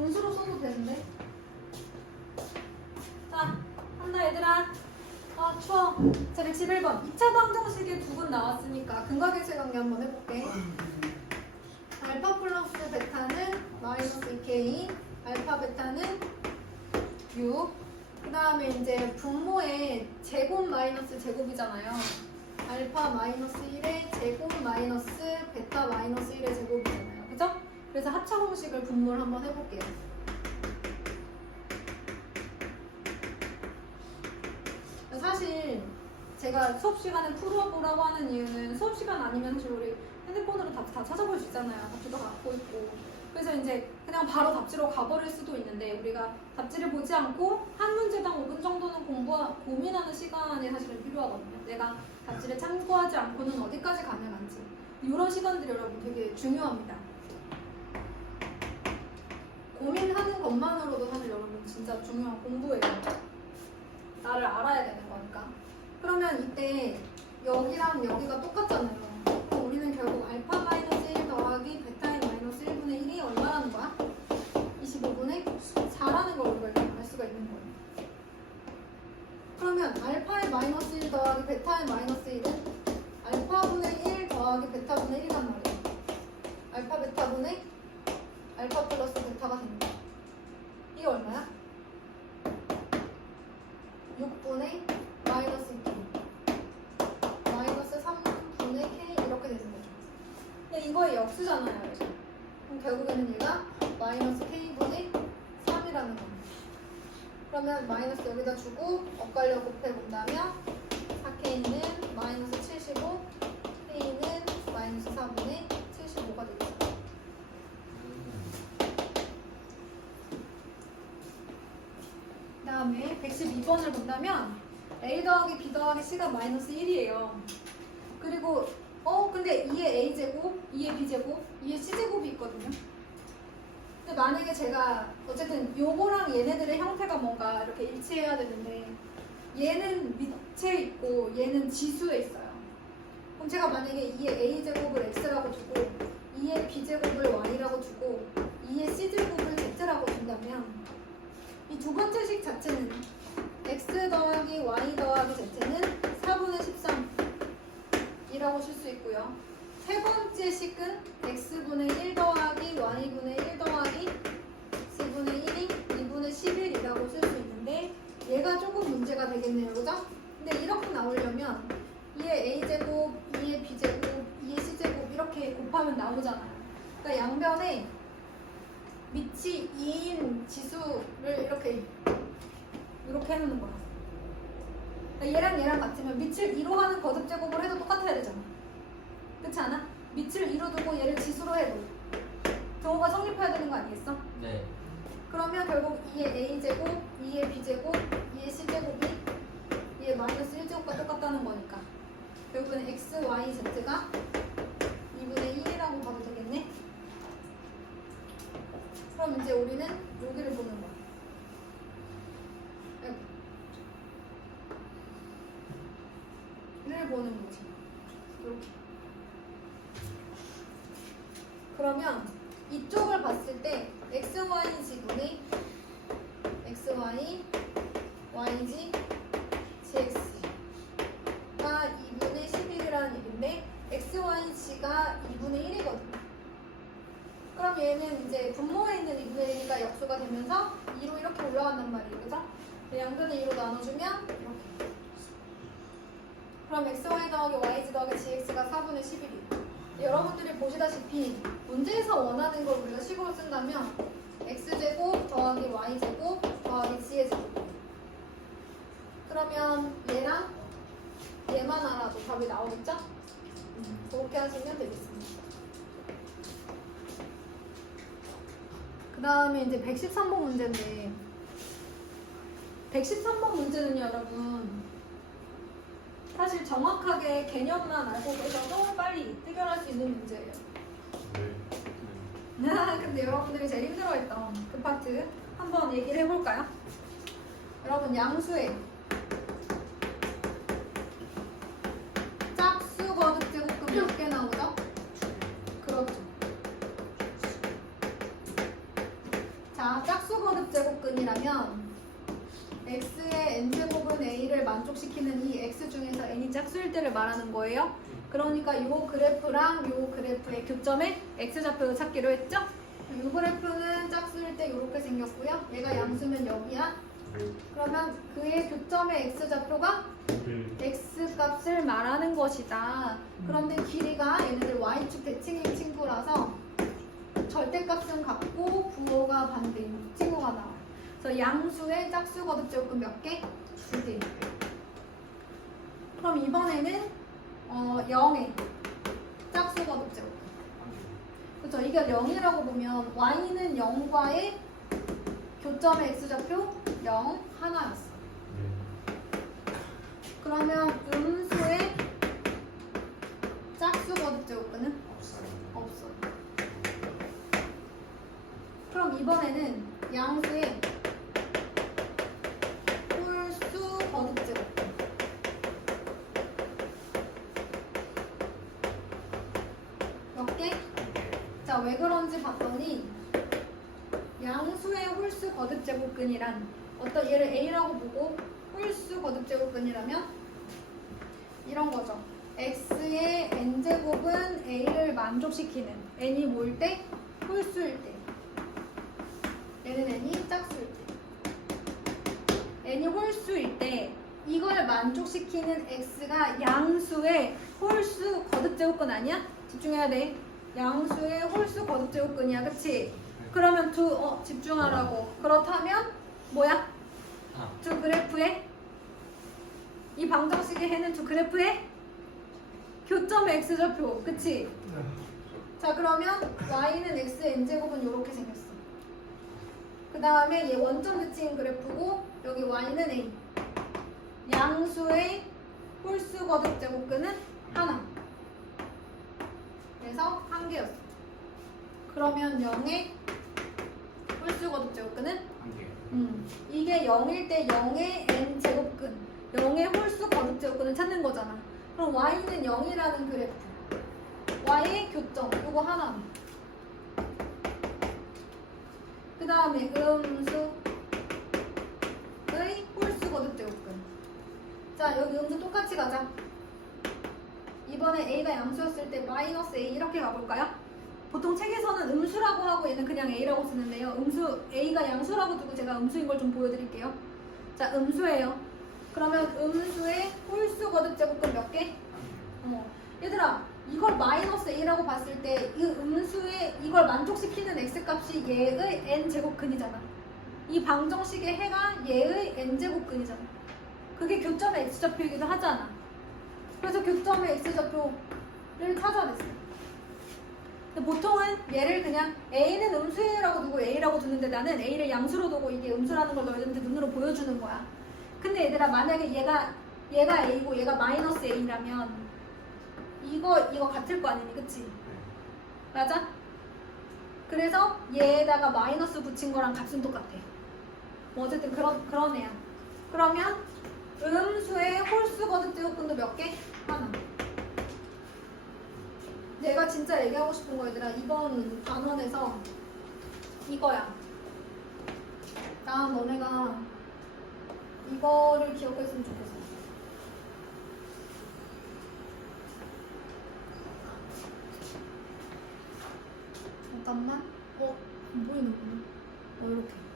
분수로 써도 되는데. 자, 한다 얘들아. 아 추워. 자 111번 2차 방정식에 두 분 나왔으니까 근각일체 관계 한번 해볼게. 알파 플러스 베타는 마이너스 2k, 알파 베타는 6. 그 다음에 이제 분모의 제곱 마이너스 제곱이잖아요. 알파 마이너스 1의 제곱 마이너스 베타 마이너스 1의 제곱이잖아요. 그래서 합차 공식을 분모를 한번 해볼게요. 사실 제가 수업 시간에 풀어보라고 하는 이유는 수업 시간 아니면 사실 우리 핸드폰으로 답 다 찾아볼 수 있잖아요. 답지도 갖고 있고. 그래서 이제 그냥 바로 답지로 가버릴 수도 있는데 우리가 답지를 보지 않고 한 문제당 5분 정도는 공부 고민하는 시간이 사실은 필요하거든요. 내가 답지를 참고하지 않고는 어디까지 가능한지 이런 시간들이 여러분 되게 중요합니다. 고민하는 것만으로도 사실 여러분 진짜 중요한 공부예요. 나를 알아야 되는 거니까. 그러면 이때 여기랑 여기가 똑같잖아요. 그럼 우리는 결국 알파 마이너스 1 더하기 베타의 마이너스 1분의 1이 얼마라는 거야? 25분의 4라는 걸 우리가 이렇게 알 수가 있는 거예요. 그러면 알파의 마이너스 1 더하기 베타의 마이너스 1은 알파분의 1 더하기 베타분의 1이란 말이에요. 알파 베타분의 알파 플러스 베타가 됩니다. 이게 얼마야? 6분의 마이너스 2k 마이너스 3분의 k 이렇게 되는 거죠. 근데 이거의 역수잖아요. 이제. 그럼 결국에는 얘가 마이너스 k분의 3이라는 겁니다. 그러면 마이너스 여기다 주고 엇갈려 곱해본다면 4k는 마이너스 75 k는 마이너스 4분의 75가 되겠죠. 그 다음에 112번을 본다면 a 더하기 b 더하기 c가 마이너스 1이에요. 그리고 어 근데 2의 a 제곱, 2의 b 제곱, 2의 c 제곱이 있거든요. 근데 만약에 제가 어쨌든 요거랑 얘네들의 형태가 뭔가 이렇게 일치해야 되는데 얘는 밑에 있고 얘는 지수에 있어요. 그럼 제가 만약에 2의 a 제곱을 x라고 두고 2의 b 제곱을 y라고 두고 2의 c 제곱을 z라고 둔다면 이 두 번째 식 자체는 x 더하기 y 더하기 z는 4분의 13 이라고 쓸 수 있고요. 세 번째 식은 x분의 1 더하기 y분의 1 더하기 c분의 1이 2분의 11이라고 쓸 수 있는데 얘가 조금 문제가 되겠네요. 그죠? 근데 이렇게 나오려면 2의 a제곱, 2의 b제곱, 2의 c제곱 이렇게 곱하면 나오잖아요. 그러니까 양변에 밑이 2인 지수를 이렇게 이렇게 해놓는 거야. 그러니까 얘랑 얘랑 같으면 밑을 2로 하는 거듭 제곱을 해도 똑같아야 되잖아. 그렇지 않아? 밑을 2로 두고 얘를 지수로 해도 경우가 성립해야 되는 거 아니겠어? 네. 그러면 결국 2의 a 제곱, 2의 b 제곱, 2의 c 제곱이 2의 마이너스 1 제곱과 똑같다는 거니까 결국은 x, y, z가 2분의 1이라고 봐도 되겠네. 그럼 이제 우리는 여기를 보는 거야. 아이고. 를 보는 거지. 이렇게. 그러면 이쪽을 봤을 때 x, y 지분이 x, y, y, g, gx가 2분의 11이라는 얘기인데 x, y, g가 2분의 1이거든요. 그럼 얘는 이제 분모에 있는 2분의 1가 역수가 되면서 2로 이렇게 올라간단 말이에요. 그죠? 양변을 2로 나눠주면 이렇게. 그럼 xy 더하기 yz 더하기 gx가 4분의 11이에요. 여러분들이 보시다시피 문제에서 원하는 걸 우리가 식으로 쓴다면 x제곱 더하기 y제곱 더하기 g의 제곱 그러면 얘랑 얘만 알아도 답이 나오겠죠? 그렇게 하시면 되겠습니다. 그 다음에 이제 113번 문제인데 113번 문제는요 여러분 사실 정확하게 개념만 알고 계셔도 빨리 해결할 수 있는 문제예요 근데 여러분들이 제일 힘들어했던 그 파트 한번 얘기를 해볼까요? 여러분 양수에 짝수 거듭 제곱금 몇개 나오죠? 그렇죠 자, 짝수 거듭 제곱근이라면 x의 n제곱 은 a를 만족시키는 이 x 중에서 n이 짝수일 때를 말하는 거예요. 그러니까 이 그래프랑 이 그래프의 교점에 x좌표를 찾기로 했죠? 이 그래프는 짝수일 때 이렇게 생겼고요. 얘가 양수면 여기야. 그러면 그의 교점의 x좌표가 x 값을 말하는 것이다. 그런데 길이가 얘네들 y축 대칭인 친구라서 절대값은 같고 부호가 반대인 친구가 나와요. 그래서 양수의 짝수 거듭 제곱근 몇 개? 두 개. 그럼 이번에는 어, 0의 짝수 거듭 제곱. 그렇죠. 이게 0이라고 보면 y는 0과의 교점의 x좌표 0 하나였어. 그러면 음수의 짝수 거듭 제곱근은 없어. 그럼 이번에는 양수의 홀수 거듭 제곱근. 몇 개? 자, 왜 그런지 봤더니 양수의 홀수 거듭 제곱근이란 어떤 얘를 A라고 보고 홀수 거듭 제곱근이라면 이런 거죠. x의 n제곱은 a를 만족시키는 n이 뭘 때? 홀수일 때. 얘는 n이 짝수일 때. n이 홀수일 때 이걸 만족시키는 x가 양수의 홀수 거듭 제곱근 아니야? 집중해야 돼. 양수의 홀수 거듭 제곱근이야, 그치? 그러면 두, 어, 집중하라고. 그렇다면, 뭐야? 두 그래프의, 이 방정식의 해는 두 그래프의 교점의 x좌표, 그치? 자, 그러면 y는 x, n제곱은 이렇게 생겼어. 그 다음에 얘 원점 대칭 그래프고, 여기 y는 a. 양수의 홀수 거듭 제곱근은 하나. 그래서 한 개였어. 그러면 0의 홀수 거듭 제곱근은 음, 이게 0일 때 0의 n 제곱근, 0의 홀수 거듭 제곱근을 찾는 거잖아. 그럼 y는 0이라는 그래프. y의 교점, 요거 하나. 그 다음에 음수의 홀수 거듭 제곱근. 자, 여기 음수 똑같이 가자. 이번에 a가 양수였을 때 마이너스 a 이렇게 가볼까요? 보통 책에서는 음수라고 하고 얘는 그냥 a라고 쓰는데요. 음수 a가 양수라고 두고 제가 음수인 걸 좀 보여드릴게요. 자, 음수예요. 그러면 음수의 홀수 거듭 제곱근 몇 개? 어. 얘들아, 이걸 마이너스 a라고 봤을 때 이 음수의 이걸 만족시키는 x 값이 얘의 n 제곱근이잖아. 이 방정식의 해가 얘의 n 제곱근이잖아. 그게 교점의 x 좌표이기도 하잖아. 그래서 교점의 x 좌표를 찾아냈어. 근데 보통은 얘를 그냥 a는 음수라고 두고 a라고 두는데 나는 a를 양수로 두고 이게 음수라는 걸 너희들한테 눈으로 보여주는 거야. 근데 얘들아 만약에 얘가 얘가 a고 얘가 마이너스 a라면 이거 이거 같을 거 아니니, 그치? 맞아? 그래서 얘에다가 마이너스 붙인 거랑 값은 똑같아. 뭐 어쨌든 그런 그런 애야. 그러면 음수의 홀수 거듭 제곱근도 몇 개? 하나. 내가 진짜 얘기하고 싶은 거 얘들아 이번 단원에서 이거야. 난 너네가 이거를 기억했으면 좋겠어. 잠깐만. 어, 안 보이는구나. 어, 이렇게.